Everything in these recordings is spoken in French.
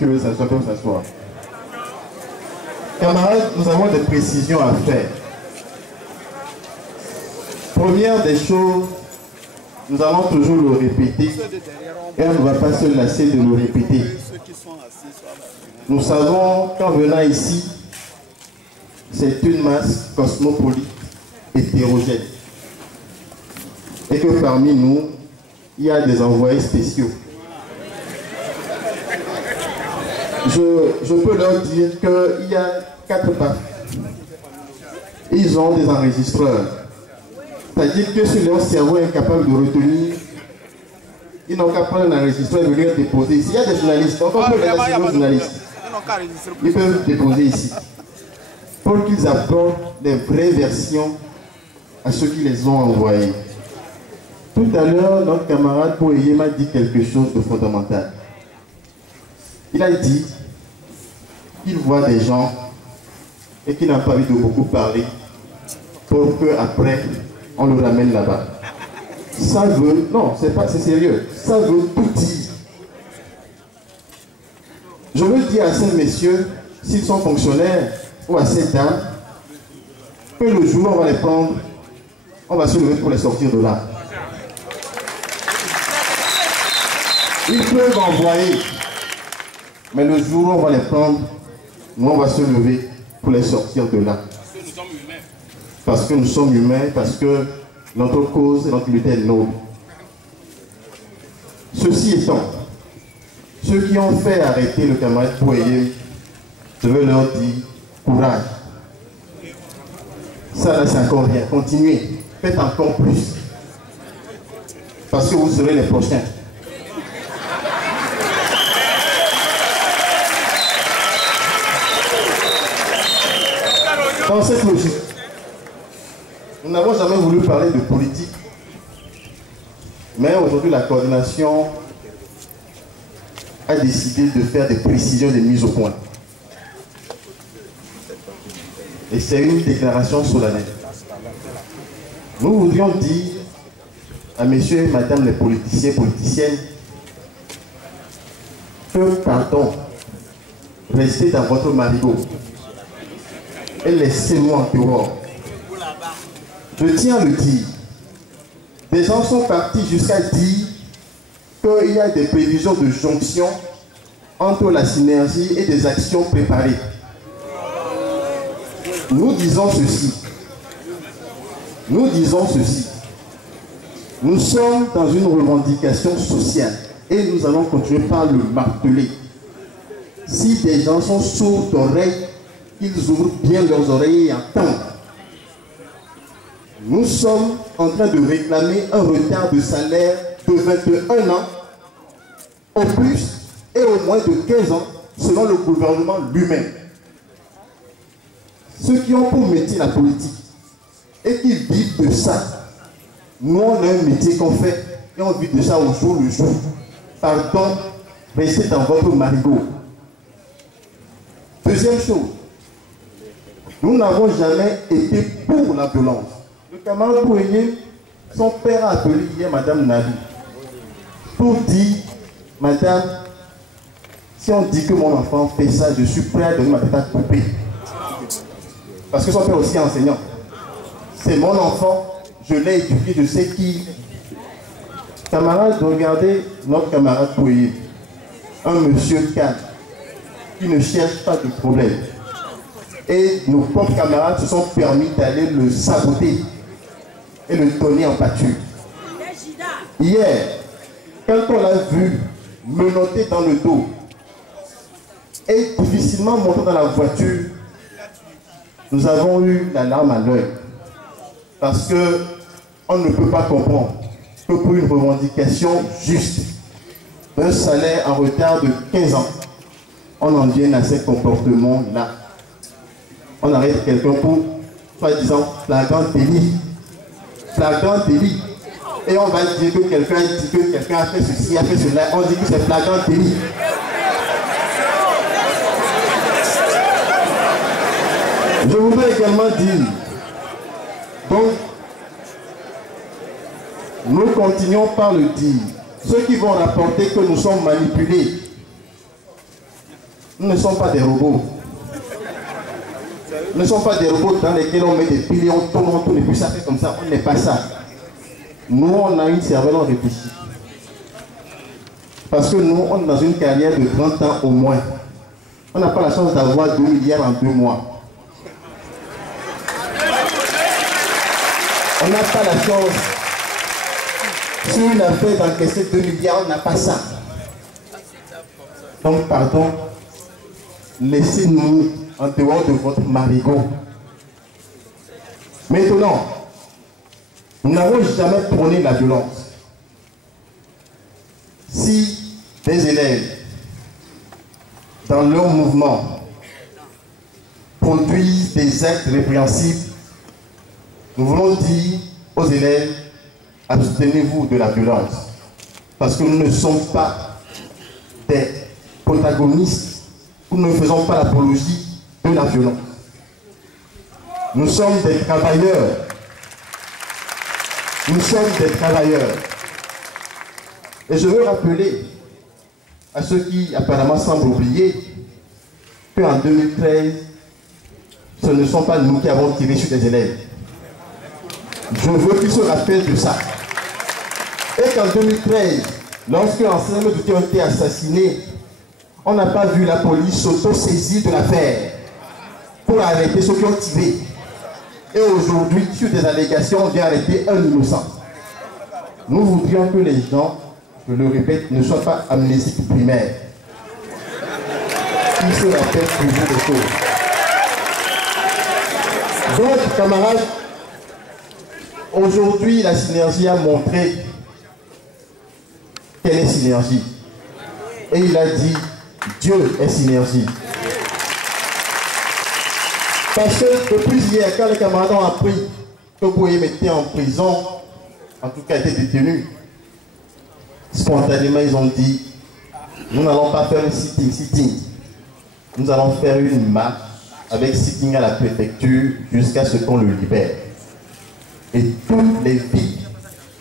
que ça soit comme ça soit. Camarades, nous avons des précisions à faire. Première des choses, nous allons toujours le répéter et on ne va pas se lasser de le répéter. Nous savons qu'en venant ici, c'est une masse cosmopolite, hétérogène. Et que parmi nous, il y a des envoyés spéciaux. Je peux leur dire qu'il y a 4 parties. Ils ont des enregistreurs. C'est-à-dire que si leur cerveau est incapable de retenir, ils n'ont qu'à prendre un enregistreur et de le déposer ici. Il y a des journalistes, donc on peut les laisser aux journalistes. Ils peuvent déposer ici. Pour qu'ils apportent des vraies versions à ceux qui les ont envoyés. Tout à l'heure, notre camarade Poueye m'a dit quelque chose de fondamental. Il a dit qu'il voit des gens et qu'il n'a pas envie de beaucoup parler pour qu'après, on le ramène là-bas. Ça veut, non, c'est sérieux, ça veut tout dire. Je veux dire à ces messieurs, s'ils sont fonctionnaires, ou à ces dames, que le jour où on va les prendre, on va se lever pour les sortir de là. Ils peuvent envoyer, mais le jour où on va les prendre, nous on va se lever pour les sortir de là. Parce que nous sommes humains, parce que notre cause et notre lutte est noble. Ceci étant, ceux qui ont fait arrêter le camarade Poueye, je veux leur dire courage. Ça là c'est encore rien. Continuez. Faites encore plus. Parce que vous serez les prochains. Dans cette logique, nous n'avons jamais voulu parler de politique. Mais aujourd'hui, la coordination a décidé de faire des précisions, des mises au point. Et c'est une déclaration solennelle. Nous voudrions dire à messieurs et madame les politiciens et politiciennes que, pardon, restez dans votre marigot et laissez-nous en dehors. Je tiens à le dire. Des gens sont partis jusqu'à dire qu'il y a des prévisions de jonction entre la synergie et des actions préparées. Nous disons ceci. Nous disons ceci. Nous sommes dans une revendication sociale et nous allons continuer par le marteler. Si des gens sont sourds d'oreilles, qu'ils ouvrent bien leurs oreilles et entendent. Nous sommes en train de réclamer un retard de salaire de 21 ans au plus et au moins de 15 ans selon le gouvernement lui-même. Ceux qui ont pour métier la politique et qui vivent de ça, nous on a un métier qu'on fait et on vit de ça au jour le jour. Pardon, restez dans votre marigot. Deuxième chose, nous n'avons jamais été pour la violence. Le camarade Poueye, son père a appelé hier Madame Nabi pour dire, Madame, si on dit que mon enfant fait ça, je suis prêt à donner ma tête à couper. Parce que son père aussi est enseignant. C'est mon enfant, je l'ai éduqué, je sais qui. Camarade, regardez notre camarade Poueye, un monsieur calme, qui ne cherche pas de problème. Et nos propres camarades se sont permis d'aller le saboter et le donner en pâture. Hier, quand on l'a vu menotté dans le dos et difficilement monté dans la voiture, nous avons eu la larme à l'œil. Parce qu'on ne peut pas comprendre que pour une revendication juste d'un salaire en retard de 15 ans, on en vienne à ces comportements-là. On arrête quelqu'un pour, soi-disant, flagrant délit. Flagrant délit. Et on va dire que quelqu'un dit que quelqu'un a fait ceci, a fait cela. On dit que c'est flagrant délit. Je voudrais également dire, donc, nous continuons par le dire. Ceux qui vont rapporter que nous sommes manipulés, Nous ne sommes pas des robots. Nous ne sommes pas des robots dans lesquels on met des piles, on tourne et puis ça fait comme ça. On n'est pas ça. Nous, on a une cervelle, on réfléchit. Parce que nous, on est dans une carrière de 30 ans au moins. On n'a pas la chance d'avoir 2 milliards en 2 mois. On n'a pas la chance. Sur une affaire d'encaisser 2 milliards, on n'a pas ça. Donc, pardon, laissez-nous en dehors de votre marigot. Maintenant, nous n'avons jamais prôné la violence. Si des élèves, dans leur mouvement, produisent des actes répréhensibles, nous voulons dire aux élèves, abstenez-vous de la violence. Parce que nous ne sommes pas des protagonistes, nous ne faisons pas l'apologie de la violence. Nous sommes des travailleurs. Nous sommes des travailleurs. Et je veux rappeler à ceux qui apparemment semblent oublier qu'en 2013, ce ne sont pas nous qui avons tiré sur les élèves. Je veux qu'ils se rappellent de ça. Et qu'en 2013, lorsque l'enseignant ont été assassinés, on n'a pas vu la police s'auto-saisir de l'affaire pour arrêter ceux qui ont tiré. Et aujourd'hui, sur des allégations, on vient arrêter un innocent. Nous voudrions que les gens, je le répète, ne soient pas amnésiques primaires. Ils se rappellent toujours des choses. Donc, camarades, aujourd'hui, la synergie a montré quelle est synergie. Et il a dit, Dieu est synergie. Parce que depuis hier, quand les camarades ont appris que Boyem était en prison, en tout cas était détenu, spontanément ils ont dit, nous n'allons pas faire un sitting. Nous allons faire une marche avec sitting à la préfecture jusqu'à ce qu'on le libère. Et toutes les villes,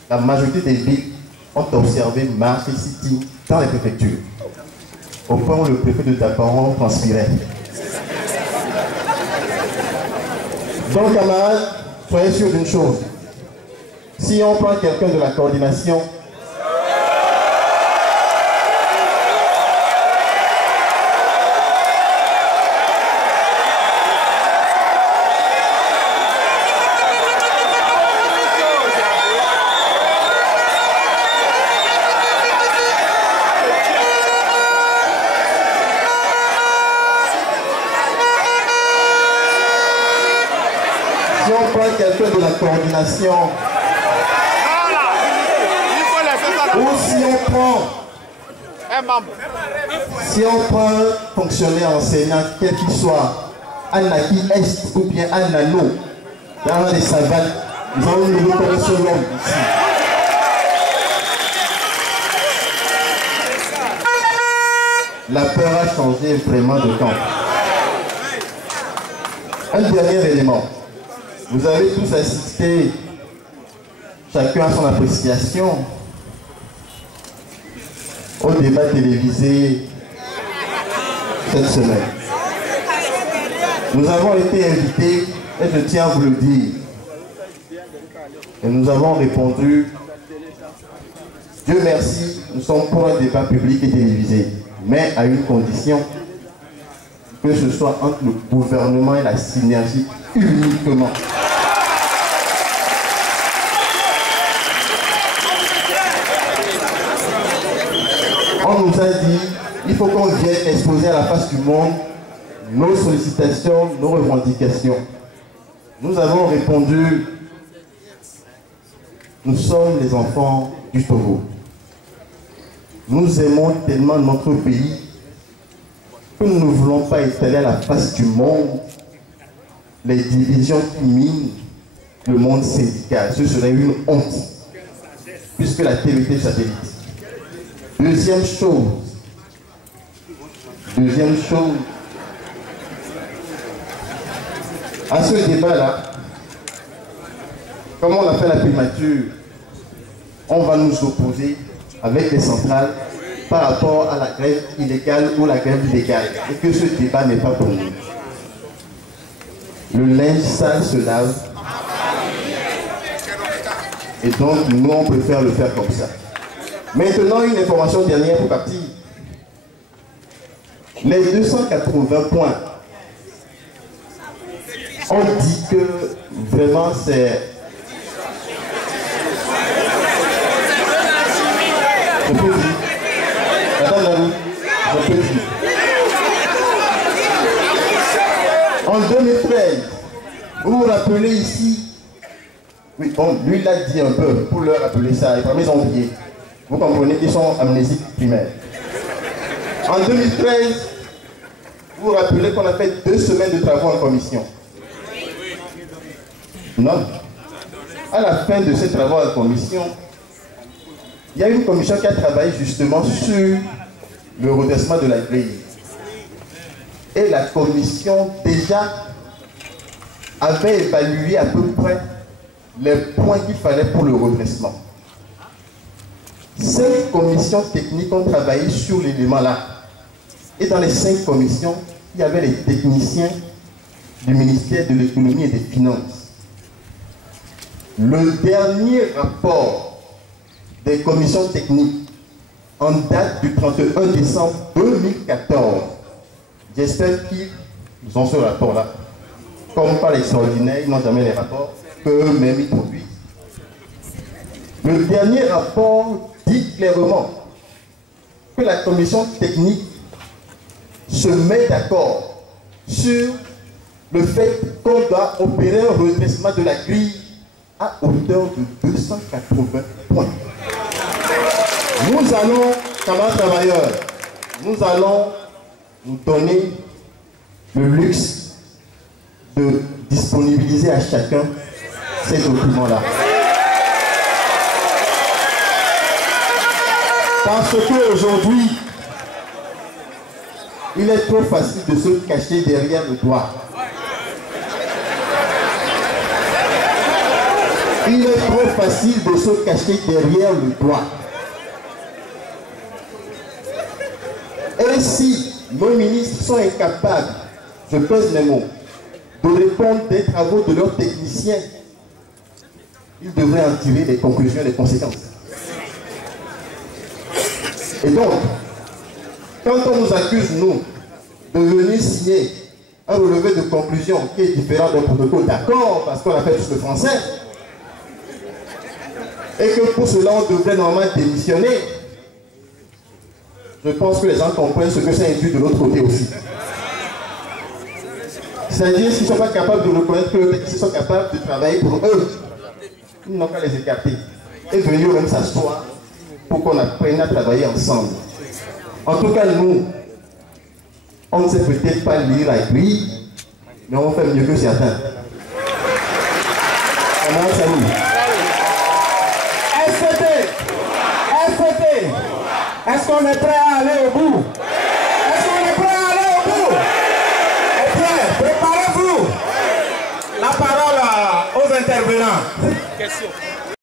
la majorité des villes ont observé marche et sitting dans les préfectures. Au point où le préfet de Taparan transpirait. Donc, camarades, soyez sûrs d'une chose. Si on prend quelqu'un de la coordination, quelqu'un de la coordination, ou si on prend un fonctionnaire enseignant, quel qu'il soit, Anaki Est ou bien Anano, dans les savanes, nous allons nous reconnaître l'homme ici. La peur a changé vraiment de camp. Un dernier élément. Vous avez tous assisté, chacun à son appréciation, au débat télévisé cette semaine. Nous avons été invités, et je tiens à vous le dire, et nous avons répondu, Dieu merci, nous sommes pour un débat public et télévisé, mais à une condition, que ce soit entre le gouvernement et la synergie uniquement. On nous a dit, il faut qu'on vienne exposer à la face du monde nos sollicitations, nos revendications. Nous avons répondu, nous sommes les enfants du Togo. Nous aimons tellement notre pays que nous ne voulons pas installer à la face du monde les divisions qui minent le monde syndical. Ce serait une honte, puisque la TVT satellite. Deuxième chose, à ce débat-là, comme on a fait la primature, on va nous opposer avec les centrales par rapport à la grève illégale ou la grève légale, et que ce débat n'est pas pour nous. Le linge sale se lave, et donc nous on préfère le faire comme ça. Maintenant, une information dernière pour partir. Les 280 points, on dit que vraiment c'est... Je peux dire. Attends, je peux dire. En 2013, vous vous rappelez ici, oui, bon, lui l'a dit un peu pour leur rappeler ça, et parmi ils ont oublié. Vous comprenez qu'ils sont amnésiques primaires. En 2013, vous vous rappelez qu'on a fait 2 semaines de travaux en commission. Non. À la fin de ces travaux en commission, il y a une commission qui a travaillé justement sur le redressement de la grille. Et la commission déjà avait évalué à peu près les points qu'il fallait pour le redressement. 5 commissions techniques ont travaillé sur l'élément là. Et dans les 5 commissions, il y avait les techniciens du ministère de l'économie et des finances. Le dernier rapport des commissions techniques en date du 31 décembre 2014, j'espère qu'ils ont ce rapport-là. Comme par l'extraordinaire, ils n'ont jamais les rapports qu'eux-mêmes ils produisent. Le dernier rapport dit clairement que la commission technique se met d'accord sur le fait qu'on doit opérer un redressement de la grille à hauteur de 280 points. Nous allons, camarades travailleurs, nous allons nous donner le luxe de disponibiliser à chacun ces documents-là. Parce qu'aujourd'hui, il est trop facile de se cacher derrière le doigt. Il est trop facile de se cacher derrière le doigt. Et si nos ministres sont incapables, je pèse mes mots, de répondre des travaux de leurs techniciens, ils devraient en tirer les conclusions et les conséquences. Et donc, quand on nous accuse, nous, de venir signer un relevé de conclusion qui est différent d'un protocole d'accord, parce qu'on a fait tous le français, et que pour cela on devrait normalement démissionner, je pense que les gens comprennent ce que ça induit de l'autre côté aussi. C'est-à-dire s'ils ne sont pas capables de reconnaître que les techniciens sont capables de travailler pour eux, ils n'ont qu'à les écarter et venir même s'asseoir pour qu'on apprenne à travailler ensemble. En tout cas, nous, on ne sait peut-être pas lire la grille, mais on fait mieux que certains. Comment ça nous? SCT, est-ce qu'on est prêt à aller au bout? Est-ce qu'on est prêt à aller au bout? Eh bien, préparez-vous. La parole aux intervenants. Question.